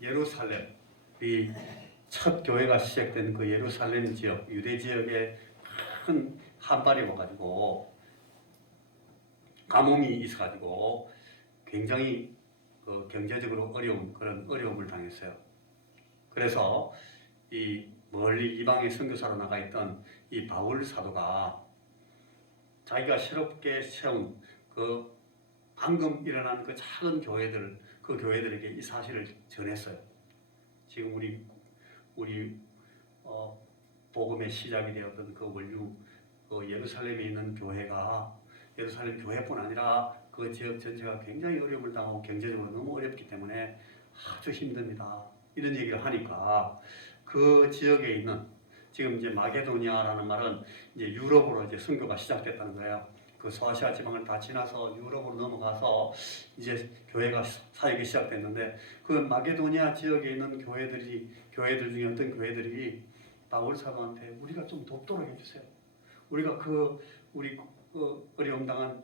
예루살렘이 첫 교회가 시작된 그 예루살렘 지역, 유대 지역에 큰 한발이 와가지고 가뭄이 있어가지고 굉장히 경제적으로 그런 어려움을 당했어요. 그래서 이 멀리 이방의 선교사로 나가 있던 이 바울 사도가 자기가 새롭게 세운 그 방금 일어난 그 작은 교회들, 그 교회들에게 이 사실을 전했어요. 지금 우리 복음의 시작이 되었던 그 원류 그 예루살렘에 있는 교회가 예루살렘 교회뿐 아니라 그 지역 전체가 굉장히 어려움을 당하고 경제적으로 너무 어렵기 때문에 아주 힘듭니다. 이런 얘기를 하니까 그 지역에 있는 지금 이제 마게도니아라는 말은 이제 유럽으로 이제 선교가 시작됐다는 거예요. 그 소아시아 지방을 다 지나서 유럽으로 넘어가서 이제 교회가 사역이 시작됐는데 그 마게도니아 지역에 있는 교회들 중에 어떤 교회들이 바울 사도한테 우리가 좀 돕도록 해주세요. 우리가 우리 어려움 당한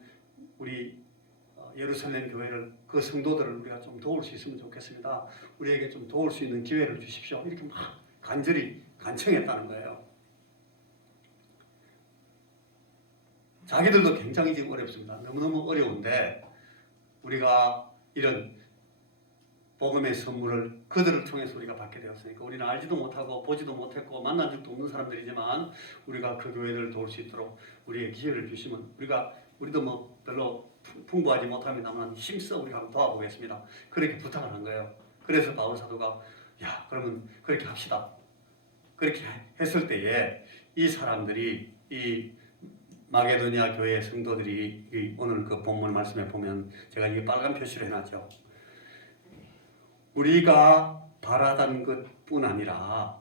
우리 예루살렘 교회를 그 성도들을 우리가 좀 도울 수 있으면 좋겠습니다. 우리에게 좀 도울 수 있는 기회를 주십시오. 이렇게 막 간절히 간청했다는 거예요. 자기들도 굉장히 지금 어렵습니다. 너무너무 어려운데 우리가 이런 복음의 선물을 그들을 통해서 우리가 받게 되었으니까 우리는 알지도 못하고 보지도 못했고 만난 적도 없는 사람들이지만 우리가 그 교회를 도울 수 있도록 우리의 기회를 주시면 우리도 뭐 별로 풍부하지 못합니다만 힘써 우리가 한번 도와보겠습니다. 그렇게 부탁을 한 거예요. 그래서 바울 사도가 야 그러면 그렇게 합시다. 그렇게 했을 때에 이 사람들이 이 마게도니아 교회 성도들이 오늘 그 본문 말씀에 보면 제가 이게 빨간 표시로 해놨죠. 우리가 바라던 것뿐 아니라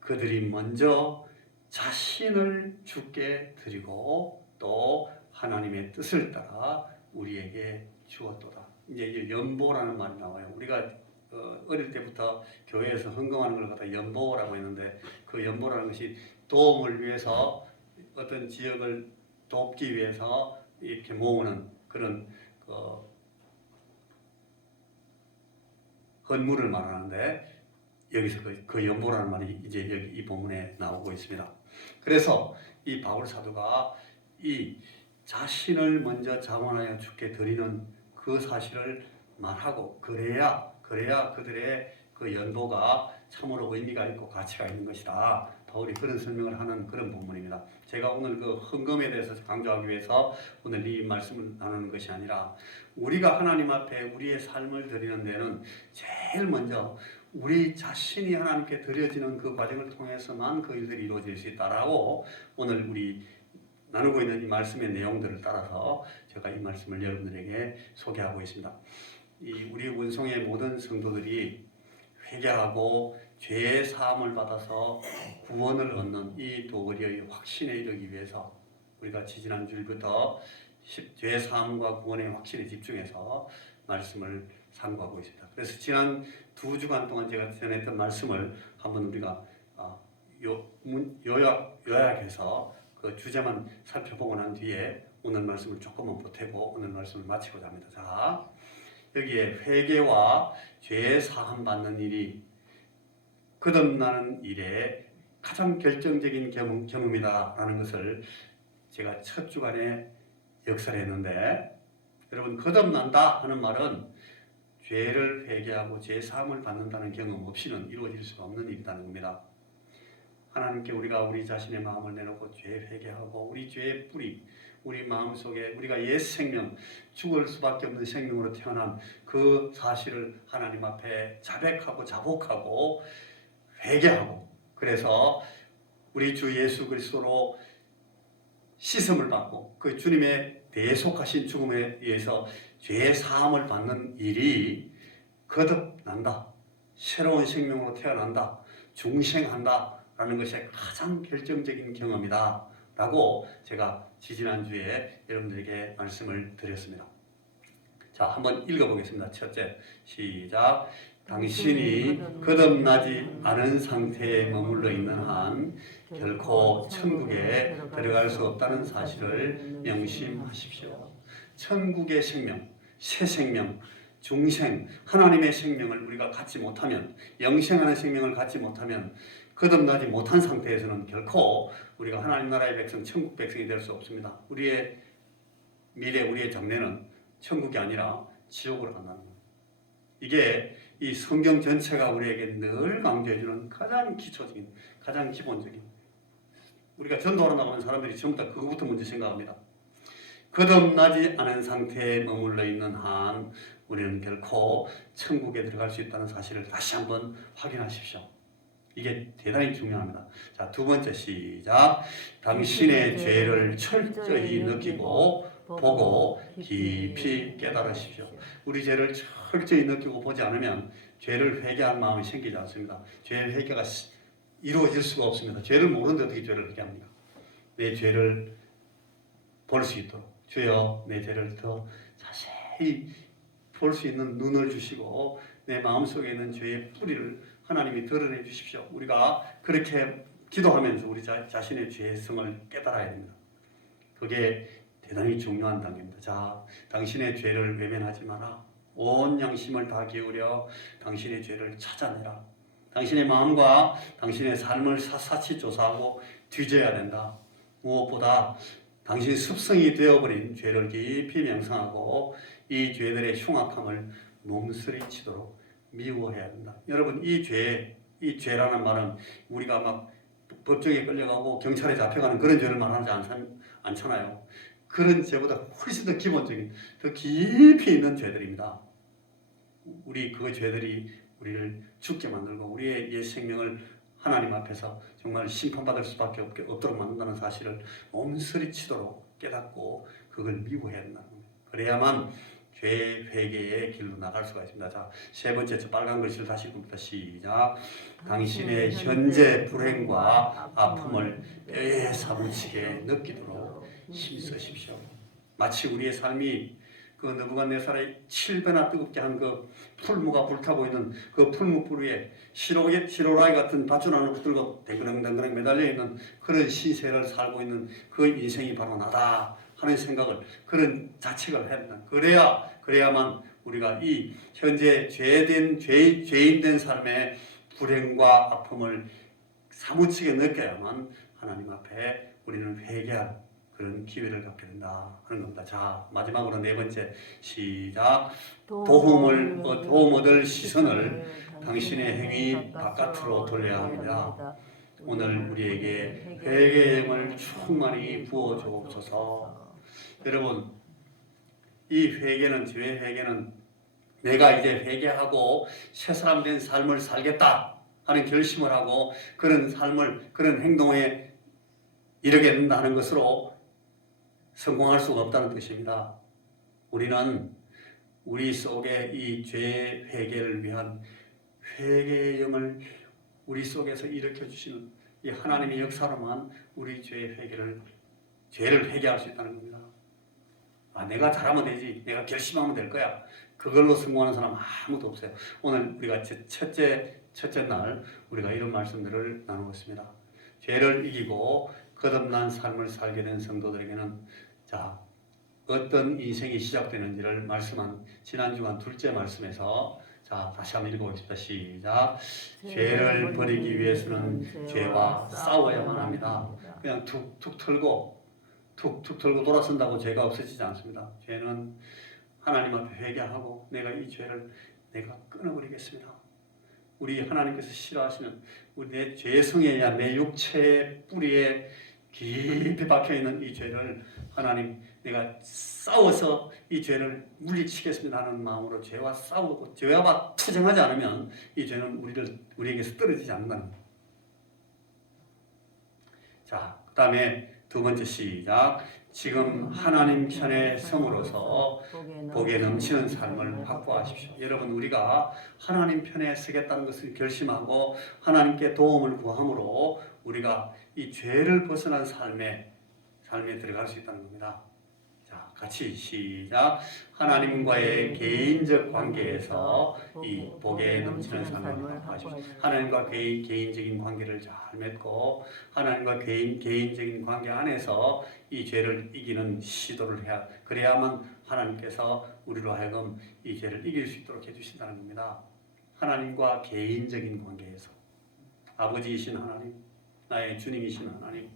그들이 먼저 자신을 주께 드리고 또 하나님의 뜻을 따라 우리에게 주었도다. 이제 연보라는 말이 나와요. 우리가 어릴 때부터 교회에서 헌금하는 걸 갖다 연보라고 했는데 그 연보라는 것이 도움을 위해서 어떤 지역을 돕기 위해서 이렇게 모으는 그런 헌물을 말하는데 여기서 그 연보라는 말이 이제 여기 이 본문에 나오고 있습니다. 그래서 이 바울 사도가 이 자신을 먼저 자원하여 주께 드리는 그 사실을 말하고 그래야 그들의 그 연보가 참으로 의미가 있고 가치가 있는 것이다. 바울이 그런 설명을 하는 그런 본문입니다. 제가 오늘 그 헌금에 대해서 강조하기 위해서 오늘 이 말씀을 나누는 것이 아니라 우리가 하나님 앞에 우리의 삶을 드리는 데는 제일 먼저 우리 자신이 하나님께 드려지는 그 과정을 통해서만 그 일들이 이루어질 수 있다라고 오늘 우리 나누고 있는 이 말씀의 내용들을 따라서 제가 이 말씀을 여러분들에게 소개하고 있습니다. 우리 원송의 모든 성도들이 회개하고 죄의 사함을 받아서 구원을 얻는 이 도리의 확신에 이르기 위해서 우리가 지지난주부터 죄의 사함과 구원의 확신에 집중해서 말씀을 상고하고 있습니다. 그래서 지난 2주간 동안 제가 전했던 말씀을 한번 우리가 요약해서 그 주제만 살펴보고 난 뒤에 오늘 말씀을 조금만 보태고 오늘 말씀을 마치고자 합니다. 자, 여기에 회개와 죄의 사함 받는 일이 거듭나는 일에 가장 결정적인 경험이다라는 것을 제가 첫 주간에 역설했는데 여러분 거듭난다 하는 말은 죄를 회개하고 죄 사함을 받는다는 경험 없이는 이루어질 수가 없는 일이라는 겁니다. 하나님께 우리가 우리 자신의 마음을 내놓고 죄 회개하고 우리 죄의 뿌리 우리 마음속에 우리가 옛 생명 죽을 수밖에 없는 생명으로 태어난 그 사실을 하나님 앞에 자백하고 자복하고 회개하고 그래서 우리 주 예수 그리스도로 씻음을 받고 그 주님의 대속하신 죽음에 의해서 죄의 사함을 받는 일이 거듭난다. 새로운 생명으로 태어난다. 중생한다. 라는 것이 가장 결정적인 경험이다. 라고 제가 지지난주에 여러분들에게 말씀을 드렸습니다. 자, 한번 읽어보겠습니다. 첫째, 시작. 당신이 거듭나지 않은 상태에 머물러 있는 한 결코 천국에 들어갈 수 없다는 사실을 명심하십시오. 천국의 생명, 새 생명, 중생, 하나님의 생명을 우리가 갖지 못하면, 영생하는 생명을 갖지 못하면, 거듭나지 못한 상태에서는 결코 우리가 하나님 나라의 백성, 천국 백성이 될 수 없습니다. 우리의 미래, 우리의 장래는 천국이 아니라 지옥으로 간다는 겁니다. 이게 이 성경 전체가 우리에게 늘 강조해주는 가장 기초적인, 가장 기본적인, 우리가 전도하러 나가는 사람들이 전부 다 그거부터 먼저 생각합니다. 거듭나지 않은 상태에 머물러 있는 한 우리는 결코 천국에 들어갈 수 있다는 사실을 다시 한번 확인하십시오. 이게 대단히 중요합니다. 자, 두 번째 시작. 당신의 죄를 철저히 느끼고 보고 깊이 깨달으십시오. 우리 죄를 철저히 느끼고 보지 않으면 죄를 회개할 마음이 생기지 않습니다. 죄 회개가 이루어질 수가 없습니다. 죄를 모르는데 어떻게 죄를 회개합니까? 내 죄를 볼 수 있도록 주여 내 죄를 더 자세히 볼 수 있는 눈을 주시고 내 마음속에 있는 죄의 뿌리를 하나님이 드러내 주십시오. 우리가 그렇게 기도하면서 우리 자신의 죄성을 깨달아야 됩니다. 그게 대단히 중요한 단계입니다. 자, 당신의 죄를 외면하지 마라. 온 양심을 다 기울여 당신의 죄를 찾아내라. 당신의 마음과 당신의 삶을 샅샅이 조사하고 뒤져야 된다. 무엇보다 당신 습성이 되어버린 죄를 깊이 명상하고 이 죄들의 흉악함을 몸서리치도록 미워해야 된다. 여러분, 이 죄라는 말은 우리가 막 법정에 끌려가고 경찰에 잡혀가는 그런 죄를 말하지 않잖아요. 그런 죄보다 훨씬 더 기본적인, 더 깊이 있는 죄들입니다. 우리 그 죄들이 우리를 죽게 만들고 우리의 옛 생명을 하나님 앞에서 정말 심판받을 수밖에 없도록 만든다는 사실을 몸서리치도록 깨닫고 그걸 미워해야 된다는 겁니다. 그래야만 죄 회개의 길로 나갈 수가 있습니다. 자, 세 번째 저 빨간 글씨를 다시 봅니다. 시작. 당신의 현재 불행과 아픔을 뼈에 사무치게 느끼도록 힘쓰십시오. 마치 우리의 삶이 그 느부갓네살의 7배나 뜨겁게 한 그 풀무가 불타고 있는 그 풀무 뿌리에 시로라기 같은 밧줄하나 붙들고 댕그렁댕그렁 매달려 있는 그런 시세를 살고 있는 그 인생이 바로 나다 하는 생각을, 그런 자책을 해야 된다. 그래야만 우리가 이 현재 죄인 된 삶의 불행과 아픔을 사무치게 느껴야만 하나님 앞에 우리는 회개할 그런 기회를 갖게 된다 하는 겁니다. 자, 마지막으로 네 번째 시작. 도움 얻을 시선을 당신의 행위 바깥으로 돌려야 합니다. 오늘 우리에게 회개의 영을 충만히 부어 주옵소서. 여러분, 이 회개는, 죄 회개는 내가 이제 회개하고 새 사람 된 삶을 살겠다 하는 결심을 하고 그런 삶을, 그런 행동에 이르게 된다는 것으로 성공할 수가 없다는 뜻입니다. 우리는 우리 속에 이 죄 회개를 위한 회개의 영을 우리 속에서 일으켜 주시는 이 하나님의 역사로만 우리 죄를 회개할 수 있다는 겁니다. 내가 잘하면 되지, 내가 결심하면 될 거야, 그걸로 성공하는 사람 아무도 없어요. 오늘 우리가 첫째 날 우리가 이런 말씀들을 나누고 있습니다. 죄를 이기고 거듭난 삶을 살게 된 성도들에게는 자, 어떤 인생이 시작되는지를 말씀한 지난주간 둘째 말씀에서 자, 다시 한번 읽어보겠습니다. 시작. 죄를 버리기 위해서는 죄와 싸워야만 합니다. 그냥 툭툭 털고 돌아선다고 죄가 없어지지 않습니다. 죄는 하나님 앞에 회개하고 내가 이 죄를 내가 끊어버리겠습니다. 우리 하나님께서 싫어하시는 우리 내 죄성에야 내 육체의 뿌리에 깊이 박혀있는 이 죄를 하나님, 내가 싸워서 이 죄를 물리치겠습니다 하는 마음으로 죄와 싸우고 죄와 투쟁하지 않으면 이 죄는 우리에게서 떨어지지 않는다는 거예요. 자, 그 다음에 두 번째 시작. 지금 하나님 편에 섬으로서 복에 넘치는 삶을 확보하십시오. 여러분, 우리가 하나님 편에 서겠다는 것을 결심하고 하나님께 도움을 구함으로 우리가 이 죄를 벗어난 삶에 들어갈 수 있다는 겁니다. 자, 같이 시작. 하나님과의 개인적 관계에서 이 복에 넘치는 삶을 확보하십시오. 하나님과 개인적인 관계를 잘 맺고 하나님과 개인적인 관계 안에서 이 죄를 이기는 시도를 해야, 그래야만 하나님께서 우리로 하여금 이 죄를 이길 수 있도록 해주신다는 겁니다. 하나님과 개인적인 관계에서 아버지이신 하나님, 나의 주님이신 하나님,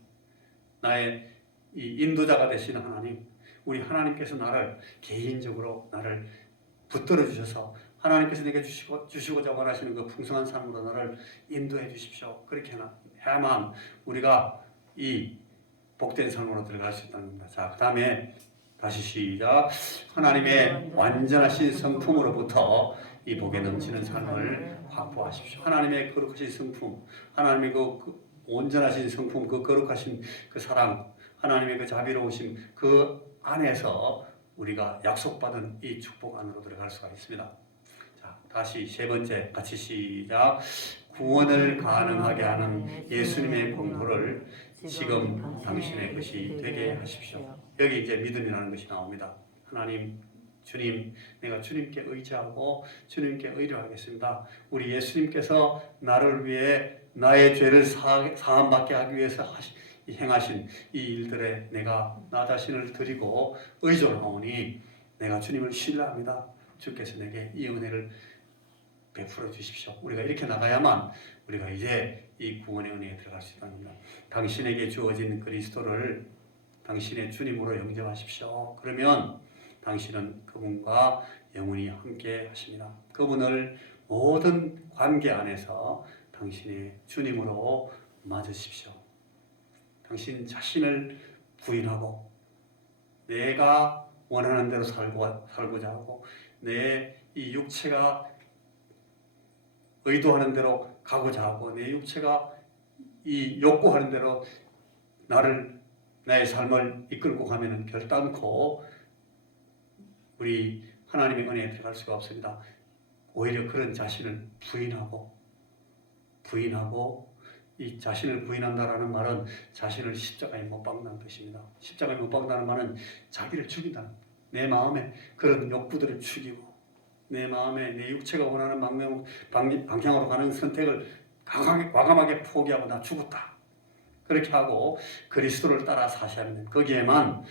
나의 이 인도자가 되신 하나님, 우리 하나님께서 나를 개인적으로 나를 붙들어 주셔서 하나님께서 내게 주시고자 원하시는 그 풍성한 삶으로 나를 인도해 주십시오. 그렇게 해야만 우리가 이 복된 삶으로 들어갈 수 있다는 겁니다. 자, 그 다음에 다시 시작. 하나님의 완전하신 성품으로부터 이 복에 넘치는 삶을 확보하십시오. 하나님의 거룩하신 성품, 하나님의 그 온전하신 성품, 그 거룩하신 그 사랑, 하나님의 그 자비로우심, 그 안에서 우리가 약속받은 이 축복 안으로 들어갈 수가 있습니다. 자, 다시 세 번째 같이 시작. 구원을 가능하게 하는 예수님의 공로를 지금 당신의 것이 되게 하십시오. 여기 이제 믿음이라는 것이 나옵니다. 하나님, 주님, 내가 주님께 의지하고 주님께 의뢰하겠습니다. 우리 예수님께서 나를 위해 나의 죄를 사함받게 하기 위해서 행하신 이 일들에 내가 나 자신을 드리고 의존하오니 내가 주님을 신뢰합니다. 주께서 내게 이 은혜를 베풀어 주십시오. 우리가 이렇게 나가야만 우리가 이제 이 구원의 은혜에 들어갈 수 있다는 겁니다. 당신에게 주어진 그리스도를 당신의 주님으로 영접하십시오. 그러면 당신은 그분과 영원히 함께 하십니다. 그분을 모든 관계 안에서 당신의 주님으로 맞으십시오. 당신 자신을 부인하고 내가 원하는 대로 살고자 하고 내 이 육체가 의도하는 대로 가고자 하고 내 육체가 이 욕구하는 대로 나의 삶을 이끌고 가면은 결단코 우리 하나님의 은혜에 들어갈 수가 없습니다. 오히려 그런 자신을 부인하고 이 자신을 부인한다라는 말은 자신을 십자가에 못 박는다는 뜻입니다. 십자가에 못 박는다는 말은 자기를 죽인다는 겁니다. 내 마음에 그런 욕구들을 죽이고 내 마음에 내 육체가 원하는 방향으로 가는 선택을 과감하게 포기하고 나 죽었다. 그렇게 하고 그리스도를 따라 사시하면 거기에만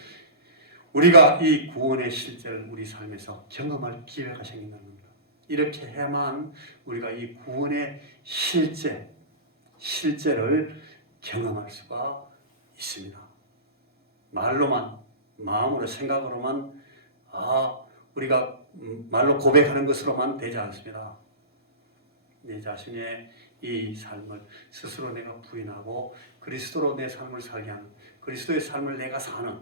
우리가 이 구원의 실제를 우리 삶에서 경험할 기회가 생긴다는 겁니다. 이렇게 해야만 우리가 이 구원의 실제를 경험할 수가 있습니다. 말로만, 마음으로, 생각으로만 우리가 말로 고백하는 것으로만 되지 않습니다. 내 자신의 이 삶을 스스로 내가 부인하고 그리스도로 내 삶을 살게 하는, 그리스도의 삶을 내가 사는,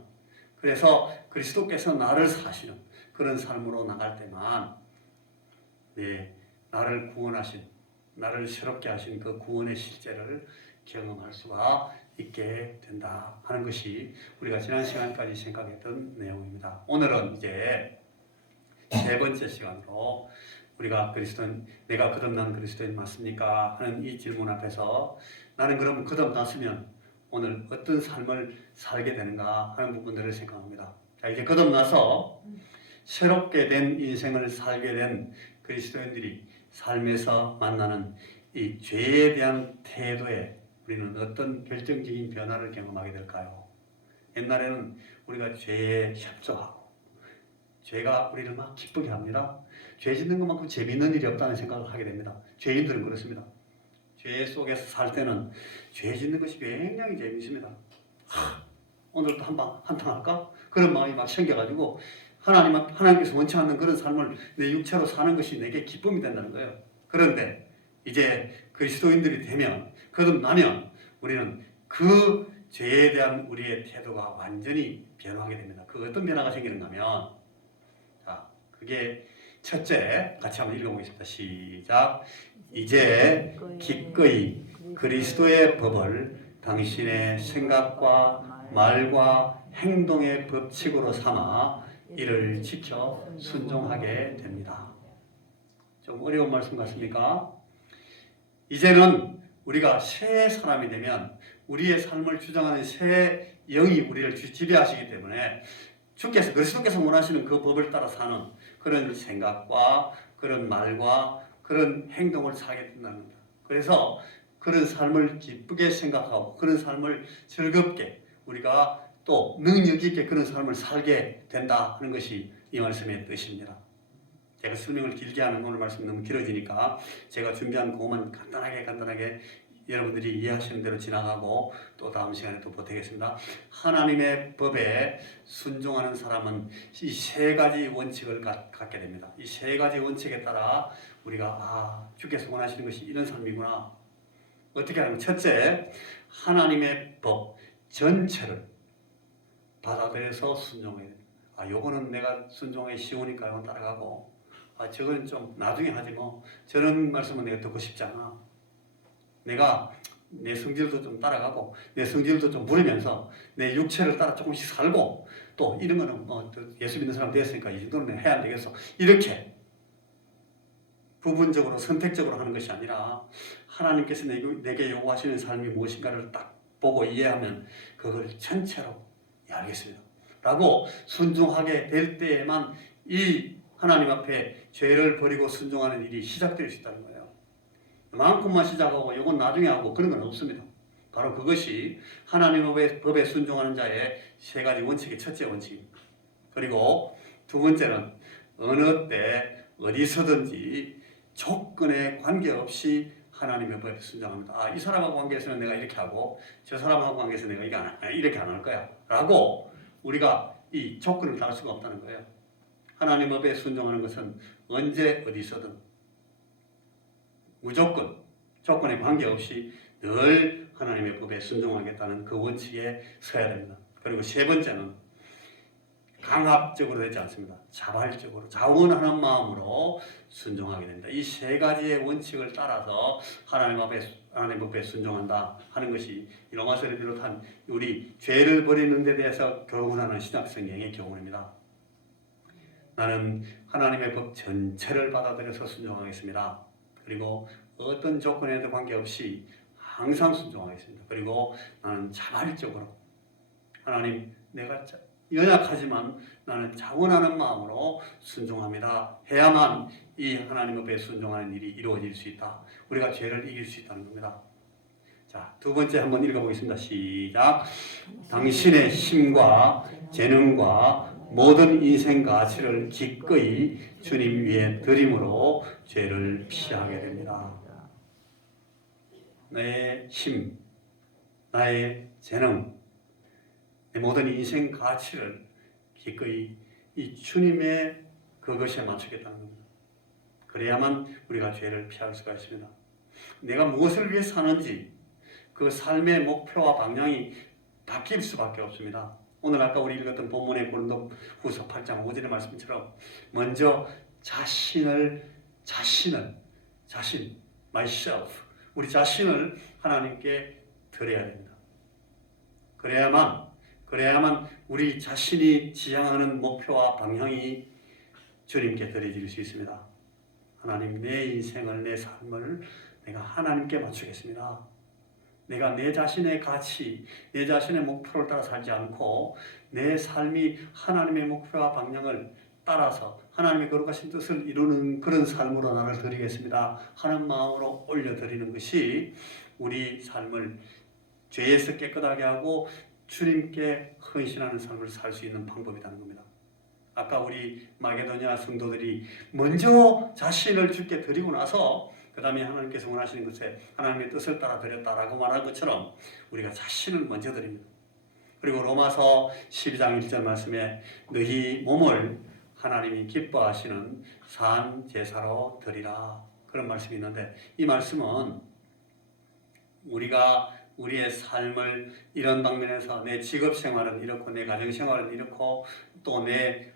그래서 그리스도께서 나를 사시는 그런 삶으로 나갈 때만 나를 구원하신, 나를 새롭게 하신 그 구원의 실제를 경험할 수가 있게 된다 하는 것이 우리가 지난 시간까지 생각했던 내용입니다. 오늘은 이제 세 번째 시간으로 우리가 내가 거듭난 그리스도인 맞습니까? 하는 이 질문 앞에서 나는 그럼 거듭났으면 오늘 어떤 삶을 살게 되는가 하는 부분들을 생각합니다. 자, 이제 거듭나서 새롭게 된 인생을 살게 된 그리스도인들이 삶에서 만나는 이 죄에 대한 태도에 우리는 어떤 결정적인 변화를 경험하게 될까요? 옛날에는 우리가 죄에 협조하고 죄가 우리를 막 기쁘게 합니다. 죄 짓는 것만큼 재미있는 일이 없다는 생각을 하게 됩니다. 죄인들은 그렇습니다. 죄 속에서 살 때는 죄 짓는 것이 굉장히 재미있습니다. 오늘도 한탕 할까? 그런 마음이 막 생겨가지고 하나님께서 원치 않는 그런 삶을 내 육체로 사는 것이 내게 기쁨이 된다는 거예요. 그런데 이제 그리스도인들이 되면, 거듭나면 우리는 그 죄에 대한 우리의 태도가 완전히 변화하게 됩니다. 그 어떤 변화가 생기는가 하면, 자, 그게 첫째, 같이 한번 읽어보겠습니다. 시작. 이제 기꺼이 그리스도의 법을 당신의 생각과 말과 행동의 법칙으로 삼아 이를 지켜 순종하게 됩니다. 좀 어려운 말씀 같습니까? 이제는 우리가 새 사람이 되면 우리의 삶을 주장하는 새 영이 우리를 지배하시기 때문에 그리스도께서 원하시는 그 법을 따라 사는 그런 생각과 그런 말과 그런 행동을 하게 된다는 겁니다. 그래서 그런 삶을 기쁘게 생각하고 그런 삶을 즐겁게 우리가 또 능력 있게 그런 삶을 살게 된다 하는 것이 이 말씀의 뜻입니다. 제가 설명을 길게 하면 오늘 말씀 너무 길어지니까 제가 준비한 그것만 간단하게 여러분들이 이해하시는 대로 지나가고 또 다음 시간에 또 보태겠습니다. 하나님의 법에 순종하는 사람은 이 세 가지 원칙을 갖게 됩니다. 이 세 가지 원칙에 따라 우리가 주께서 원하시는 것이 이런 삶이구나. 어떻게 하냐면 첫째, 하나님의 법 전체를 받아들여서 순종해야 됩니다. 요거는 내가 순종하기 쉬우니까 이건 따라가고 저건 좀 나중에 하지 뭐. 저런 말씀은 내가 듣고 싶지 않아. 내가 내 성질도 좀 따라가고 내 성질도 좀 부리면서 내 육체를 따라 조금씩 살고 또 이런 거는 뭐 예수 믿는 사람 됐으니까 이 정도는 해야 안 되겠어. 이렇게 부분적으로 선택적으로 하는 것이 아니라 하나님께서 내게 요구하시는 삶이 무엇인가를 딱 보고 이해하면 그걸 전체로 알겠습니다 라고 순종하게 될 때에만 이 하나님 앞에 죄를 버리고 순종하는 일이 시작될 수 있다는 거예요. 마음껏만 시작하고 이건 나중에 하고 그런 건 없습니다. 바로 그것이 하나님의 법에 순종하는 자의 세 가지 원칙의 첫째 원칙입니다. 그리고 두 번째는 어느 때 어디서든지 조건에 관계없이 하나님의 법에 순종합니다. 이 사람하고 관계에서는 내가 이렇게 하고 저 사람하고 관계에서 내가 이렇게 안 할 거야 라고 우리가 이 조건을 달 수가 없다는 거예요. 하나님 법에 순종하는 것은 언제 어디서든 무조건 조건에 관계없이 늘 하나님의 법에 순종하겠다는 그 원칙에 서야 됩니다. 그리고 세 번째는 강압적으로 되지 않습니다. 자발적으로 자원하는 마음으로 순종하게 됩니다. 이 세 가지의 원칙을 따라서 하나님 법에 순종한다 하는 것이 로마서를 비롯한 우리 죄를 버리는 데 대해서 교훈하는 신약성경의 교훈입니다. 나는 하나님의 법 전체를 받아들여서 순종하겠습니다. 그리고 어떤 조건에도 관계없이 항상 순종하겠습니다. 그리고 나는 자발적으로 하나님 내가 연약하지만 나는 자원하는 마음으로 순종합니다. 해야만 이 하나님 앞에 순종하는 일이 이루어질 수 있다. 우리가 죄를 이길 수 있다는 겁니다. 자, 두 번째 한번 읽어보겠습니다. 시작. 당신의 힘과 재능과 모든 인생 가치를 기꺼이 주님 위에 드림으로 죄를 피하게 됩니다. 나의 힘, 나의 재능, 내 모든 인생 가치를 기꺼이 이 주님의 그것에 맞추겠다는 겁니다. 그래야만 우리가 죄를 피할 수가 있습니다. 내가 무엇을 위해 사는지 그 삶의 목표와 방향이 바뀔 수밖에 없습니다. 오늘 아까 우리 읽었던 본문의 고린도후서 8장 5절의 말씀처럼 먼저 myself, 우리 자신을 하나님께 드려야 됩니다. 그래야만 우리 자신이 지향하는 목표와 방향이 주님께 드려질 수 있습니다. 하나님, 내 인생을, 내 삶을 내가 하나님께 맞추겠습니다. 내가 내 자신의 가치, 내 자신의 목표를 따라 살지 않고 내 삶이 하나님의 목표와 방향을 따라서 하나님의 거룩하신 뜻을 이루는 그런 삶으로 나를 드리겠습니다 하는 마음으로 올려드리는 것이 우리 삶을 죄에서 깨끗하게 하고 주님께 헌신하는 삶을 살 수 있는 방법이라는 겁니다. 아까 우리 마게도냐 성도들이 먼저 자신을 주께 드리고 나서 그 다음에 하나님께서 원하시는 것에 하나님의 뜻을 따라 드렸다라고 말한 것처럼 우리가 자신을 먼저 드립니다. 그리고 로마서 12장 1절 말씀에 너희 몸을 하나님이 기뻐하시는 산 제사로 드리라 그런 말씀이 있는데 이 말씀은 우리가 우리의 삶을 이런 방면에서 내 직업 생활은 이렇고 내 가정 생활은 이렇고 또 내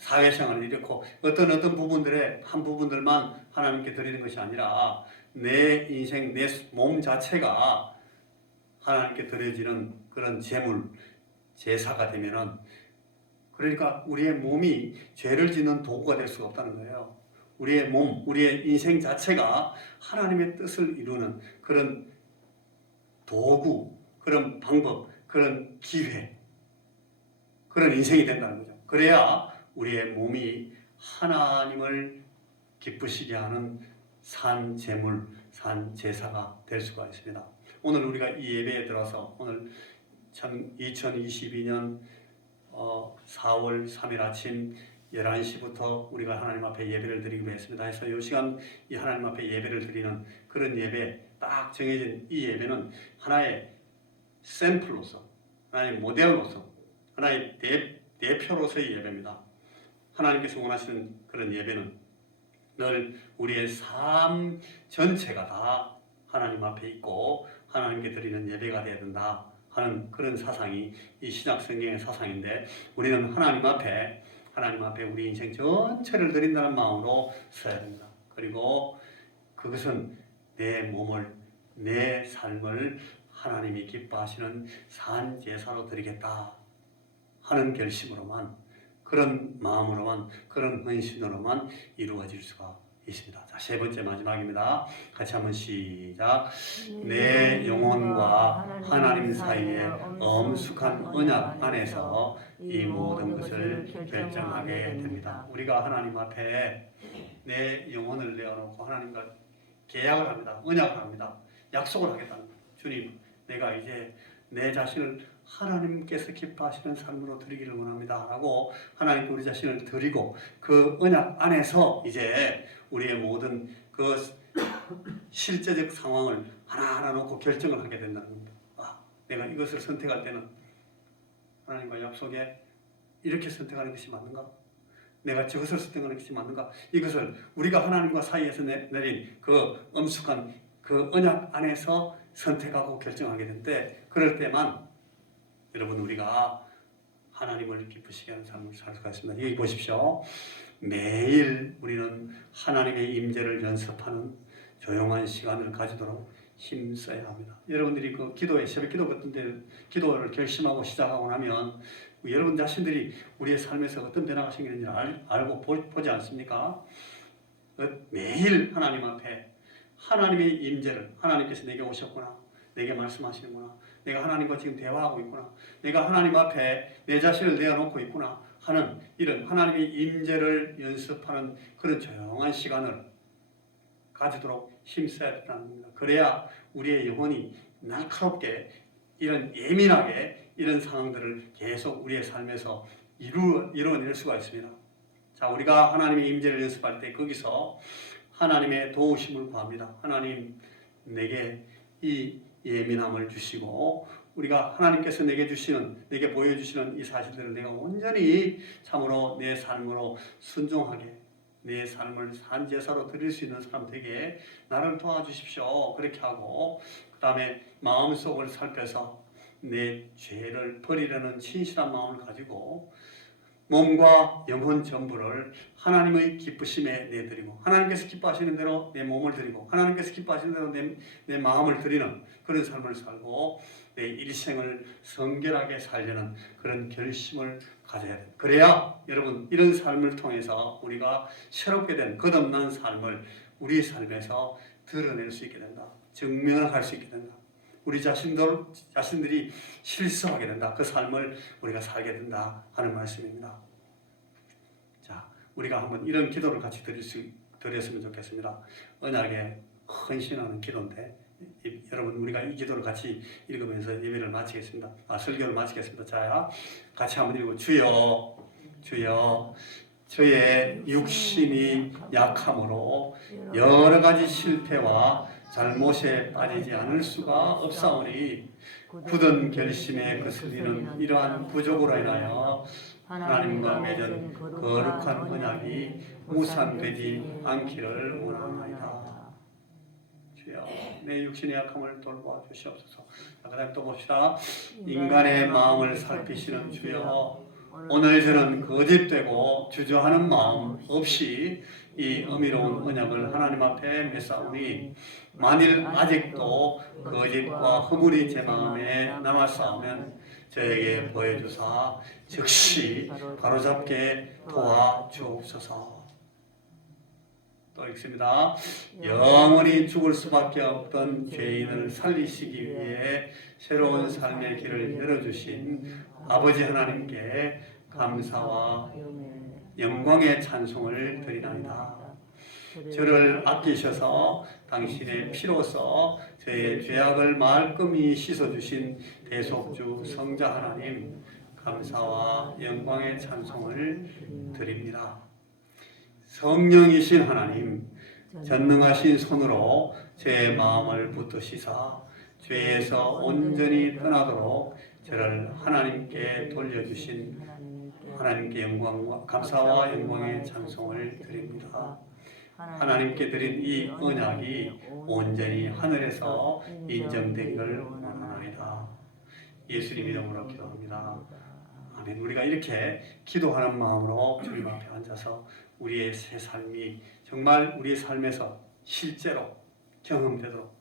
사회생활은 이렇고 어떤 부분들의 한 부분들만 하나님께 드리는 것이 아니라 내 인생, 내 몸 자체가 하나님께 드려지는 그런 제물, 제사가 되면은 그러니까 우리의 몸이 죄를 짓는 도구가 될 수가 없다는 거예요. 우리의 몸, 우리의 인생 자체가 하나님의 뜻을 이루는 그런 도구, 그런 방법, 그런 기회, 그런 인생이 된다는 거죠. 그래야 우리의 몸이 하나님을 기쁘시게 하는 산 제물, 산 제사가 될 수가 있습니다. 오늘 우리가 이 예배에 들어서 오늘 2022년 4월 3일 아침 11시부터 우리가 하나님 앞에 예배를 드리기로 했습니다. 해서 이 시간 이 하나님 앞에 예배를 드리는 그런 예배, 딱 정해진 이 예배는 하나의 샘플로서, 하나의 모델로서, 하나의 대표로서의 예배입니다. 하나님께서 원하시는 그런 예배는 늘 우리의 삶 전체가 다 하나님 앞에 있고 하나님께 드리는 예배가 되어야 된다 하는 그런 사상이 이 신약 성경의 사상인데, 우리는 하나님 앞에 우리 인생 전체를 드린다는 마음으로 서야 됩니다. 그리고 그것은 내 몸을, 내 삶을 하나님이 기뻐하시는 산 제사로 드리겠다 하는 결심으로만, 그런 마음으로만, 그런 헌신으로만 이루어질 수가 있습니다. 자, 세 번째 마지막입니다. 같이 한번 시작. 내 영혼과 하나님 사이에 엄숙한 언약 안에서 이 모든 것을 결정하게 됩니다. 우리가 하나님 앞에 내 영혼을 내어놓고 하나님과 계약을 합니다. 언약을 합니다. 약속을 하겠다는 거예요. 주님, 내가 이제 내 자신을 하나님께서 기뻐하시는 삶으로 드리기를 원합니다 라고 하나님께 우리 자신을 드리고, 그 언약 안에서 이제 우리의 모든 그 실제적 상황을 하나하나 놓고 결정을 하게 된다는 겁니다. 내가 이것을 선택할 때는 하나님과 약속에 이렇게 선택하는 것이 맞는가? 내가 저것을 선택하는 것이 맞는가? 이것을 우리가 하나님과 사이에서 내린 그 엄숙한 그 언약 안에서 선택하고 결정하게 되는데, 그럴 때만 여러분 우리가 하나님을 기쁘시게 하는 삶을 살 수가 있습니다. 여기 보십시오. 매일 우리는 하나님의 임재를 연습하는 조용한 시간을 가지도록 힘써야 합니다. 여러분들이 그 기도에, 새벽 기도 같은 데 기도를 결심하고 시작하고 나면 여러분 자신들이 우리의 삶에서 어떤 변화가 생기는지 알고 보지 않습니까? 매일 하나님 앞에 하나님의 임재를, 하나님께서 내게 오셨구나, 내게 말씀하시는구나, 내가 하나님과 지금 대화하고 있구나, 내가 하나님 앞에 내 자신을 내어놓고 있구나 하는 이런 하나님의 임재를 연습하는 그런 조용한 시간을 가지도록 힘써야 된다는 겁니다. 그래야 우리의 영혼이 날카롭게, 이런 예민하게 이런 상황들을 계속 우리의 삶에서 이루어낼 수가 있습니다. 자, 우리가 하나님의 임재를 연습할 때 거기서 하나님의 도우심을 구합니다. 하나님, 내게 이 예민함을 주시고 우리가 하나님께서 내게 보여주시는 이 사실들을 내가 온전히 참으로 내 삶으로 순종하게, 내 삶을 산제사로 드릴 수 있는 사람 되게 나를 도와주십시오. 그렇게 하고, 그 다음에 마음속을 살펴서 내 죄를 버리려는 진실한 마음을 가지고 몸과 영혼 전부를 하나님의 기쁘심에 내드리고, 하나님께서 기뻐하시는 대로 내 몸을 드리고, 하나님께서 기뻐하시는 대로 내 마음을 드리는 그런 삶을 살고, 내 일생을 성결하게 살려는 그런 결심을 가져야 됩니다. 그래야 여러분, 이런 삶을 통해서 우리가 새롭게 된 거듭난 삶을 우리 삶에서 드러낼 수 있게 된다. 증명할 수 있게 된다. 우리 자신들이 실수하게 된다. 그 삶을 우리가 살게 된다 하는 말씀입니다. 자, 우리가 한번 이런 기도를 같이 드렸으면 좋겠습니다. 언약에 헌신하는 기도인데, 여러분 우리가 이 기도를 같이 읽으면서 예배를 마치겠습니다. 설교를 마치겠습니다. 자, 같이 한번 읽고, 주여 저의 육신이 약함으로 여러 가지 실패와 잘못에 빠지지 않을 수가 없사오니, 굳은 결심에 거슬리는 이러한 부족으로 인하여 하나님과 맺은 거룩한 언약이 무산되지 않기를 원하나이다. 주여, 내 육신의 약함을 돌보아 주시옵소서. 그 다음 또 봅시다. 인간의 마음을 살피시는 주여, 오늘 저는 거짓되고 주저하는 마음 없이 이 의미로운 언약을 하나님 앞에 맺사오니, 만일 아직도 거짓과 허물이 제 마음에 남았사오면 저에게 보여주사 즉시 바로잡게 도와주옵소서. 또 읽습니다. 영원히 죽을 수밖에 없던 죄인을 살리시기 위해 새로운 삶의 길을 열어주신 아버지 하나님께 감사와 영광의 찬송을 드리나이다. 저를 아끼셔서 당신의 피로써 저의 죄악을 말끔히 씻어주신 대속주 성자 하나님, 감사와 영광의 찬송을 드립니다. 성령이신 하나님, 전능하신 손으로 제 마음을 붙드시사 죄에서 온전히 떠나도록 저를 하나님께 돌려주신 하나님께 영광과 감사와 영광의 찬송을 드립니다. 하나님께 드린 이 언약이 온전히 하늘에서 인정되기를 원하나이다. 예수님 이름으로 기도합니다. 아멘. 우리가 이렇게 기도하는 마음으로 주님 앞에 앉아서 우리의 새 삶이 정말 우리의 삶에서 실제로 경험되도록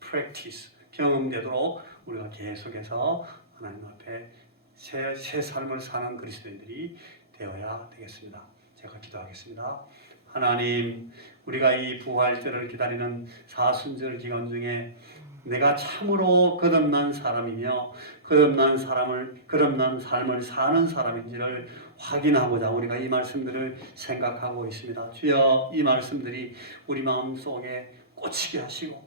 practice, 경험되도록 우리가 계속해서 하나님 앞에 새 삶을 사는 그리스도인들이 되어야 되겠습니다. 제가 기도하겠습니다. 하나님, 우리가 이 부활절을 기다리는 사순절 기간 중에 내가 참으로 거듭난 사람이며 거듭난 삶을 사는 사람인지를 확인하고자 우리가 이 말씀들을 생각하고 있습니다. 주여, 이 말씀들이 우리 마음속에 꽂히게 하시고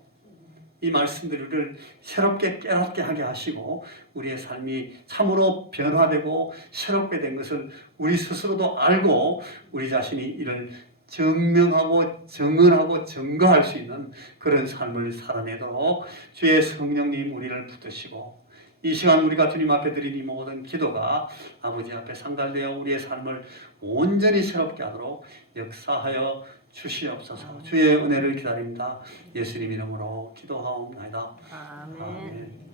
이 말씀들이 우리를 새롭게 깨닫게 하게 하시고 우리의 삶이 참으로 변화되고 새롭게 된 것을 우리 스스로도 알고 우리 자신이 이를 증명하고 증언하고 증거할 수 있는 그런 삶을 살아내도록 주의 성령님 우리를 붙드시고 이 시간 우리가 주님 앞에 드린 이 모든 기도가 아버지 앞에 상달되어 우리의 삶을 온전히 새롭게 하도록 역사하여 주시옵소서. 주의 은혜를 기다립니다. 예수님 이름으로 기도하옵나이다. 아멘. 아멘.